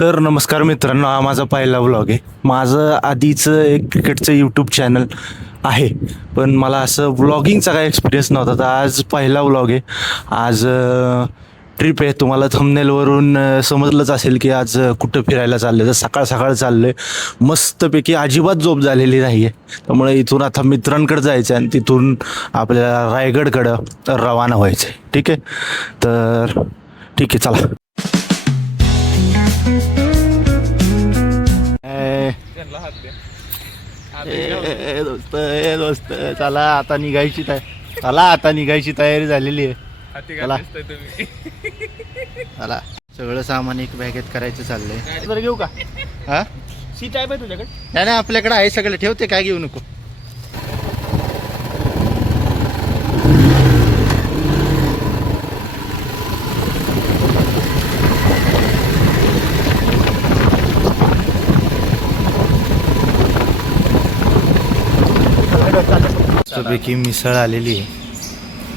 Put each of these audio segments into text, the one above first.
तर नमस्कार मित्रांनो, हा माझा पहिला व्लॉग आहे. माझं आधीचं एक क्रिकेटचं यूट्यूब चॅनल आहे, पण मला असं व्लॉगिंगचा काही एक्सपिरियन्स नव्हता. तर आज पहिला व्लॉग आहे. आज ट्रिप आहे. तुम्हाला थंबनेलवरून समजलंच असेल की आज कुठं फिरायला चाललं आहे. तर सकाळ सकाळ चाललं आहे मस्तपैकी, अजिबात झोप झालेली नाही आहे. त्यामुळे इथून आता मित्रांकडे जायचं आहे आणि तिथून आपल्याला रायगडकडं रवाना व्हायचं आहे. ठीक आहे, तर ठीक आहे, चला. दोस्त चला, आता निघायची तयारी झालेली आहे. चला सगळं सामान एक बॅगेत करायचं चाललंय. तर घेऊ का? हा, सीट आहे तुझ्याकडे? नाही, आपल्याकडे आहे सगळं. ठेवते, काय घेऊ नको. पैकी मिसळ आलेली आहे.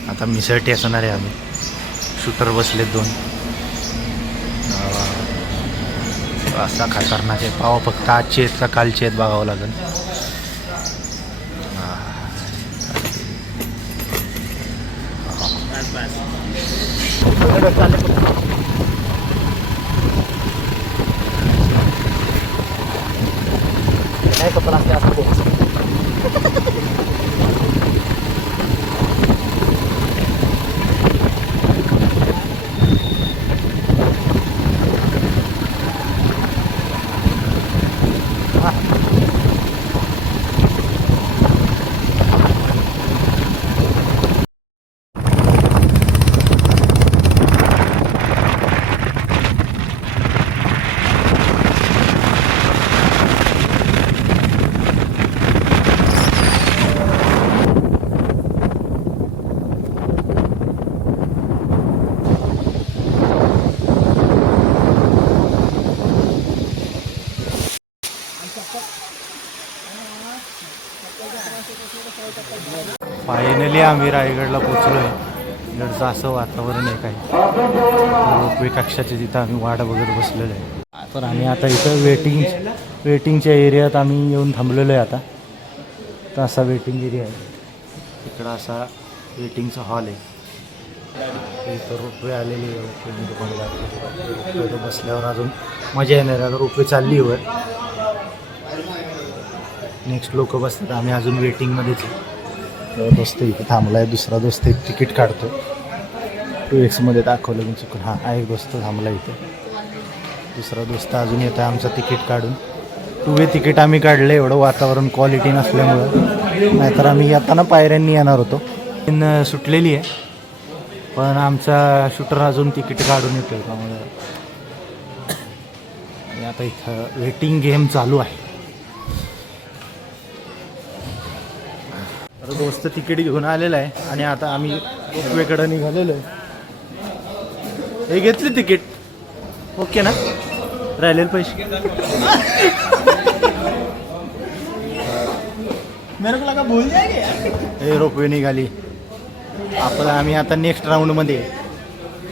आता मिसळ टेकणार आहे आम्ही. शूटर बसलेत 2. असा खतरनाक आहे. पावा फक्त आजचे आहेत का कालचे आहेत बघावं लागेल. काय कपडा असते फायनली आम्ही रायगडला पोचलो आहे. इकडचं असं वातावरण आहे. काय रोपवे कक्षाच्या तिथं आम्ही वाट बघत बसलेलो आहे. तर आम्ही आता इथं वेटिंगच्या एरियात आम्ही येऊन थांबलेलो आहे. आता तर असा वेटिंग एरिया आहे. इकडं असा वेटिंगचा हॉल आहे. इथं रोपवे आलेली आहे. रोपवे बसल्यावर अजून मजा येणार. आता रोपवे चालली वर, नेक्स्ट लोक बसतात. आम्ही अजून वेटिंगमध्येच आहे. दोस्त इथे थांबला आहे. दुसरा दोस्त एक तिकीट काढतो. 2X दाखवलं मी चुकून. हा एक दोस्त थांबला इथे. दुसरा दोस्त अजून येतो आहे आमचं तिकीट काढून. 2 वे तिकीट आम्ही काढलं. एवढं वातावरण क्वालिटी नसल्यामुळं, नाहीतर आम्ही येताना पायऱ्यांनी येणार होतो. सुटलेली आहे, पण आमचा शूटर अजून तिकीट काढून येतो आहे. त्यामुळे आता इथं वेटिंग गेम चालू आहे. तर दोस्त तिकीट घेऊन आलेला आहे आणि आता आम्ही रोपवेकडं निघालेलो आहे. हे घेतली तिकीट? ओके ना? राहिलेले पैसे मेरे को लगा भूल जाएंगे. हे रोपवे निघाली. आपलं आम्ही आता नेक्स्ट राऊंडमध्ये.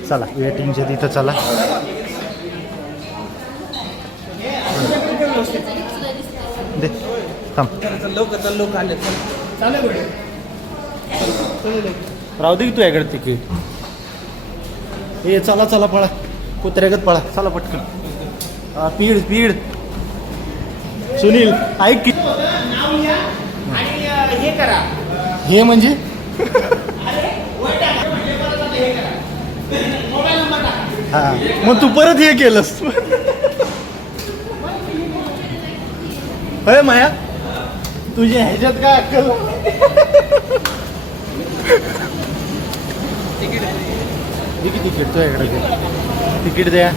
चला वेटिंगच्या तिथं चला. दे थांब. राहू दे की तू याकडे तिकीट. हे चला चला पळा, कुत्र्यागत पळा. चला पटकन. पीड सुनील ऐक की. हे करा. हे म्हणजे हा, मग तू परत हे केलंस. अरे माया, तुझ्या ह्याच्यात काय अक्कल? तिकीट तो इकडे तिकीट द्या.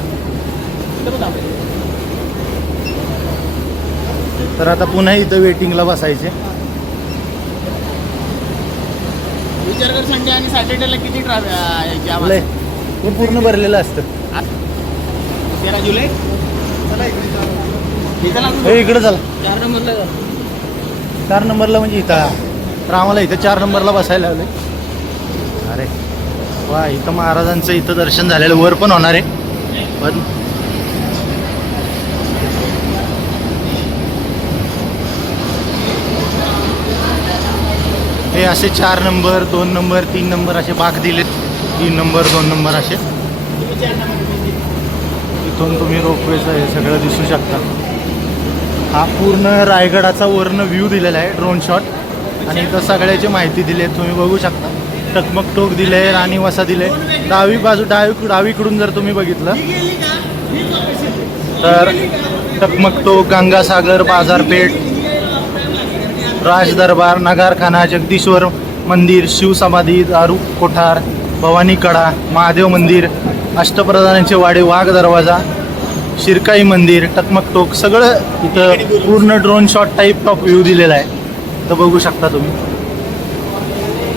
तर आता पुन्हा इथं वेटिंगला बसायचे. विचार कर, संडे आणि सॅटर्डेला किती ट्रॅव्हल हे पूर्ण भरलेलं असतं. 13 जुलै. इकडे चला. 4 नंबरला. 4 नंबरला म्हणजे इथं. तर आम्हाला इथं 4 नंबरला बसायला लावले. अरे वा, इथं महाराजांचं इथं दर्शन झालेलं. वर पण होणार आहे, पण असे 4 नंबर 2 नंबर 3 नंबर असे भाग दिलेत. 3 नंबर 2 नंबर असे. इथून तुम्ही रोपवेचं हे सगळं दिसू शकता. हा पूर्ण रायगडाचा वरनं व्ह्यू दिलेला आहे, ड्रोन शॉट. आणि इथं सगळ्याची माहिती दिली आहे, तुम्ही बघू शकता. टकमक टोक दिले, राणी वसा दिले. डावी बाजू डावीकडून जर तुम्ही बघितलं तर टकमक टोक, गंगासागर, बाजारपेठ, राज दरबार, नगारखाना, जगदीश्वर मंदिर, शिवसमाधी, दारू कोठार, भवानी कडा, महादेव मंदिर, अष्टप्रधानांचे वाडे, वाघ दरवाजा, शिरकाई मंदिर, टकमक टोक सगळं इथं पूर्ण drone shot type of view दिलेला आहे. तर बघू शकता तुम्ही.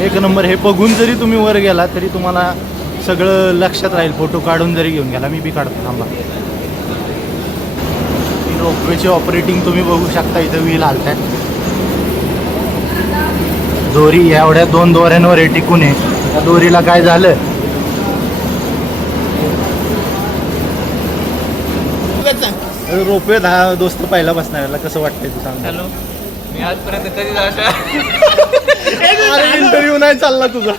एक नंबर. हे बघून जरी तुम्ही वर गेला तरी तुम्हाला सगळं लक्षात राहील. फोटो काढून जरी घेऊन गेला, मी बी काढतो थांबा. रोपवेचे ऑपरेटिंग तुम्ही बघू शकता. इथं व्हील हालतात. दोरी एवढ्या 2 दोऱ्यांवर आहे टिकून आहे. त्या दोरीला काय झालं रोपवे 10 दोस्त पहिला बसणाऱ्याला कसं वाटतंय तू सांग. हॅलो, मी आजपर्यंत कधी अशा इंटरव्ह्यू नाही चालला तुझा.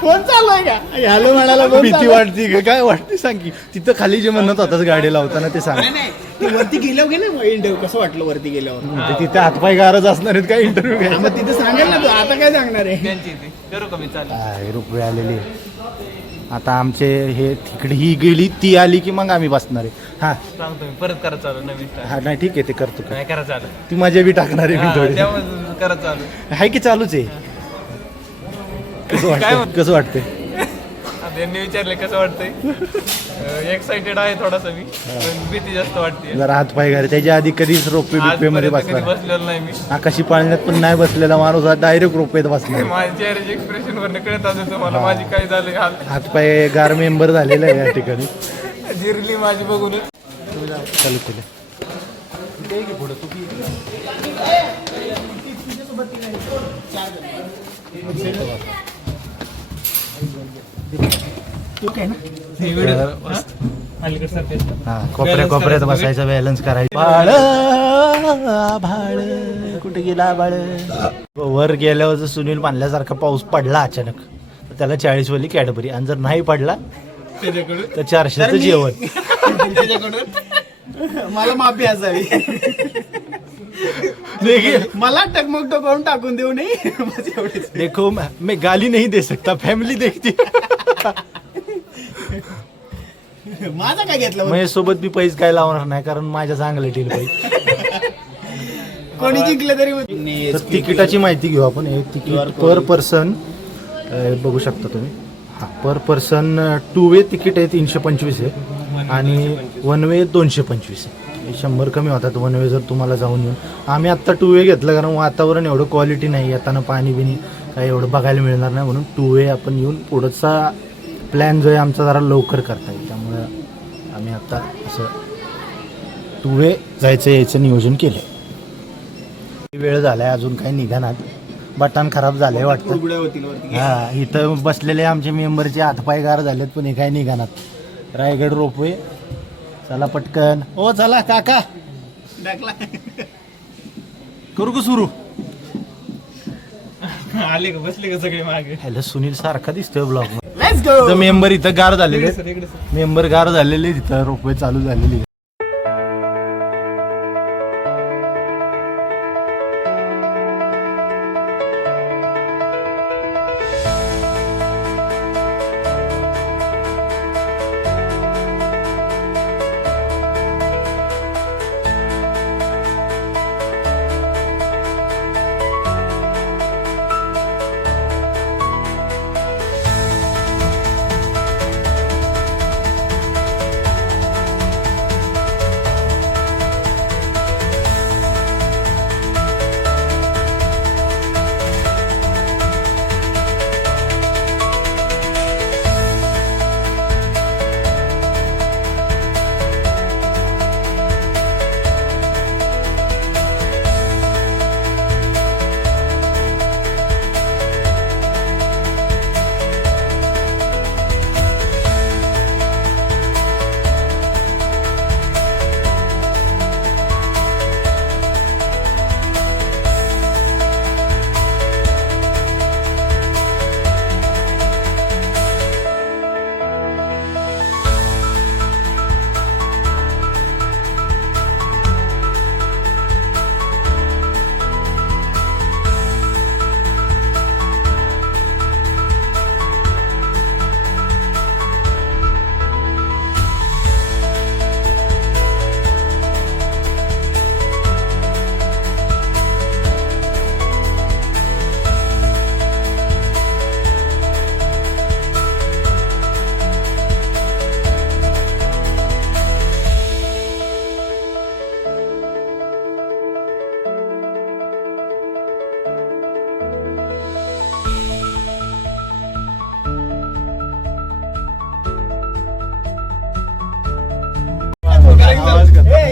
कोण चाललोय का हॅलो म्हणाला? भीती वाटते का? काय वाटते सांग की. तिथं खाली जे म्हणत होताच गाडी लावताना ते सांग. नाही तू वरती गेल्यावर गेले इंटरव्ह्यू कसं वाटलं वरती गेल्यावर? म्हणजे तिथे हातपाय गारच असणार आहेत काय इंटरव्ह्यू घ्यायला? मग तिथे सांगेल ना तू, आता काय सांगणार आहे? करू कमी चालेल. काय रुपये आलेले. आता आमचे हे तिकडे ही गेली ती आली की मग आम्ही बसणार आहे. हा सांगतो मी परत करा चालू नवीन start. हा नाही ठीक आहे ते करतो. नाही करा चालू. ती माझ्या बी टाकणार आहे मी थोडी. त्यामुळे करा चालू. आहे की चालूच आहे. कसं वाटतं? कसं वाटतंय? आता यांनी विचारले कसं वाटतंय. एक्साइटेड आहे थोडासा मी, पण भीती जास्त वाटते. जरा हात पाय घाले. त्याच्या आधी कधीच रोपवे बिपवे मध्ये कधी बसणार. बसलेलो नाही मी. आकाशी पाळण्यात पण नाही बसलेला माणूस डायरेक्ट रोपवेत बसणार. माझ्या चेहऱ्याच्या एक्सप्रेशन वर कळत असेल तुम्हाला माझी काय झालं हाल. हातपाय गार मेंबर झालेला आहे या ठिकाणी. जिरली माझी बघूनच. चालू केलं. हा कोपऱ्यात बसायचं, बॅलन्स करायचं. बाळ भाळ कुठे गेला बाळ? वर गेल्यावर जर सुनील मानल्यासारखा पाऊस पडला अचानक तर त्याला 40 वाली कॅडबरी. आणि जर नाही पडला तर 400चं जेवण. मला माफी असावी. मला टकमक करून टाकून देऊ नये. बस एवढेच. देखो मैं गाली नहीं दे सकता, फॅमिली देखती. माझा काय घेतलं? माझ्या सोबत बी पैसे काय लावणार नाही, कारण माझ्या चांगलं टील पैसे. कोणी जिंकलं तरी तर तिकिटाची माहिती घेऊ आपण. एक तिकीट पर पर्सन बघू शकता तुम्ही. हा पर पर्सन 2 वे तिकीट आहे 325 आहे आणि 1 वे 225 आहे. 100 कमी होतात 1 वे जर तुम्हाला जाऊन येऊन. आम्ही आत्ता 2 वे घेतलं कारण वातावरण एवढं क्वालिटी नाही, येताना पाणी बिनी काही एवढं बघायला मिळणार नाही, म्हणून 2 वे आपण येऊन पुढचा प्लॅन जो आहे आमचा जरा लवकर करता येईल. त्यामुळं आम्ही आत्ता असं 2 वे जायचं यायचं नियोजन केलं. वेळ झालाय अजून काही निघाणार. बटन खराब झालंय वाटतं. उघड्या होतील वरती. हा इथं बसलेले आमचे मेंबरचे हातपाय गार झालेत, पण हे काही निघाणार. रायगड रोपवे चला पटकन. ओ चला काका टाकला. करू का सुरू? आले का बसले का सगळे मागे? हॅलो सुनील सारखा दिसतोय ब्लॉग लेट्स गो. मेंबर इथं गार झालेले. इकडे मेंबर गार झालेले तिथं रोपवे चालू झालेली.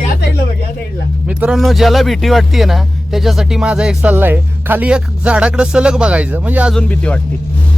या साईडला बघ, या साईडला. मित्रांनो, ज्याला भीती वाटते ना त्याच्यासाठी माझा एक सल्ला आहे, खाली एक झाडाकडे सलग बघायचं म्हणजे अजून भीती वाटते.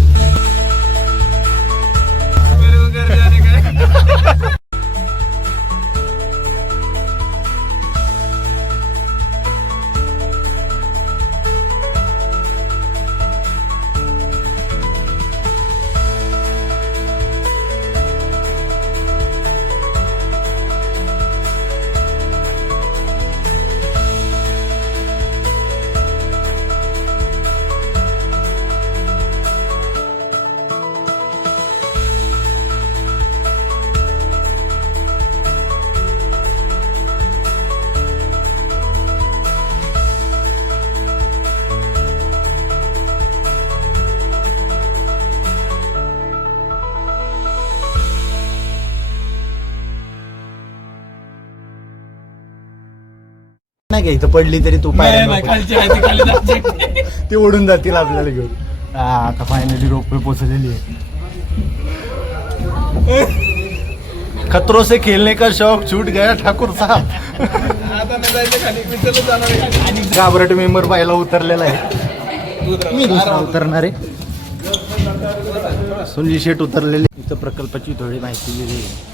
नाही घ्यायचं, पडली तरी तू पाय खालची आहे ती खाली जायची. ते ओढून जातील आपल्याला घेऊन. आता फायनली रोपवे पोचलेली आहे. खतरों से खेलने का शौक छूट गया ठाकूर साहब. आता नाही जायचं खाली, मी चलत जाणार आहे खाली. घाबरट मेंबर पाहायला उतरलेला आहे. मी दुसरा उतरणार आहे. सुनील शेठ उतरलेले. इथं प्रकल्पाची थोडी माहिती दिली आहे.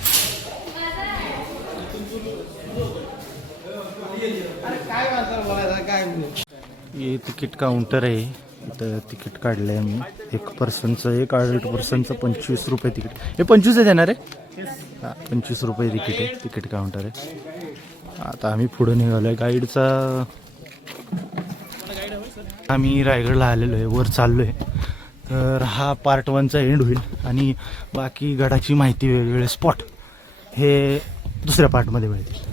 हे तिकीट काउंटर आहे. इथं तिकीट काढलं आहे आम्ही. एक पर्सनचं, एक अडल्ट पर्सनचं 25 रुपये तिकीट. हे 25 देणार आहे. हां, 25 रुपये तिकीट आहे. तिकीट काउंटर आहे. आता आम्ही पुढे निघालो आहे. गाईडचा आम्ही रायगडला आलेलो आहे, वर चाललो आहे. तर हा पार्ट 1चा एंड होईल आणि बाकी गडाची माहिती, वेगवेगळे स्पॉट हे दुसऱ्या पार्टमध्ये मिळतील.